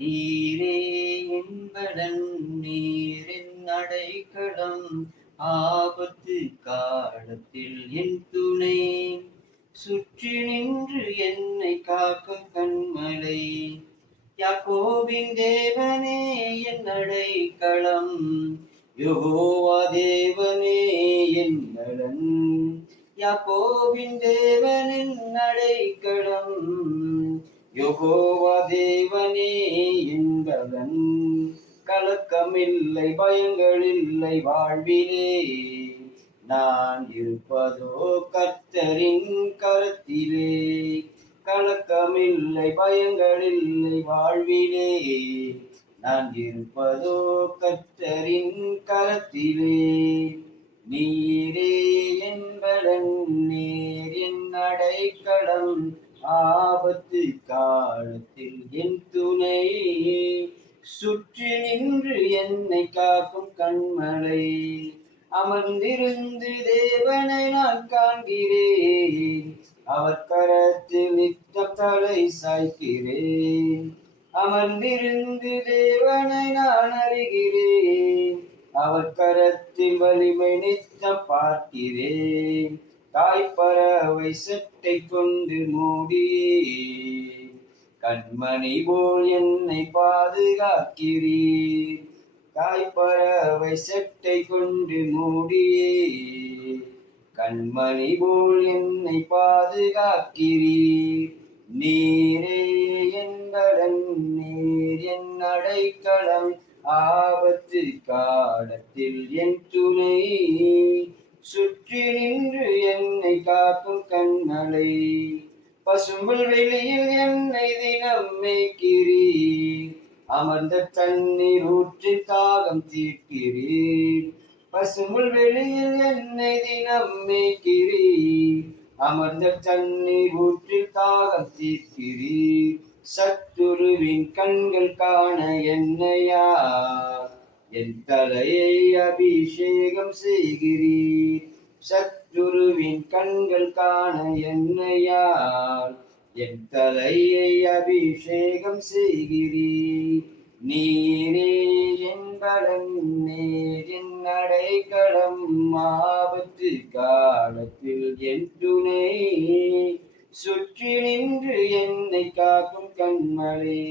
நீரே என்பதன் நீரின் அடைக்கலம், ஆபத்து காலத்தில் என் துணை, சுற்றி நின்று என்னை காக்கும் கண்மலை. யாக்கோபின் தேவனே என் அடைக்கலம், யெகோவா தேவனே என் பலன். யாக்கோபின் தேவனின் அடைக்கலம், யெகோவா தேவனே என் பலன். கலக்கமில்லை பயங்களில்லை வாழ்விலே, நான் இருப்பதோ கர்த்தரின் கரத்திலே. கலக்கமில்லை பயங்களில்லை வாழ்விலே, நான் இருப்பதோ கர்த்தரின் கரத்திலே. நீரே என் பலன், நீர் என் அடைக்கலம், ஆபத்து காலத்தில் என் துணை, சுற்றி நின்று என்னை காக்கும் கண்மலை. அமர்ந்திருந்து தேவனை நான் காண்கிறேன், அவர் கரத்தில் நித்தம் தலை சாய்க்கிறேன். அமர்ந்திருந்து தேவனை நான் அறிகிறேன், அவர் கரத்தில் வலிமை நித்தம் பார்க்கிறேன். தாய்ப்பறவை செட்டை கொண்டு மூடியே, கண்மணி போல் என்னை பாதுகாக்கிறீர். தாய்ப்பறவை செட்டை கொண்டு மூடியே, கண்மணி போல் என்னை பாதுகாக்கிறீர். நீரே என் பலன், நீர் என் அடைக்கலம், ஆபத்து காலத்தில் என் துணை, சுற்றி நின்று என்னை காக்கும் கண்மலை. பசும்புல் வெளியில் என்னை தினம் மேய்க்கிறீர், அமர்ந்த தண்ணீர் ஊற்றி தாகம் தீர்க்கிறீர். பசும்புல் வெளியில் என்னை தினம் மேய்க்கிறீர், அமர்ந்த தண்ணீர் ஊற்றி தாகம் தீர்க்கிறீர். சத்துருவின் கண்கள் காண என்னையா, என் தலையை அபிஷேகம் செய்கிறீர். சத்துருவின் கண்கள் காண என்னையால், என் தலையை அபிஷேகம் செய்கிறீர். நீரே என் பலன், நீர் என் அடைக்கலம், ஆபத்து காலத்தில் என் துணை, சுற்றி நின்று என்னை காக்கும் கண்மலை.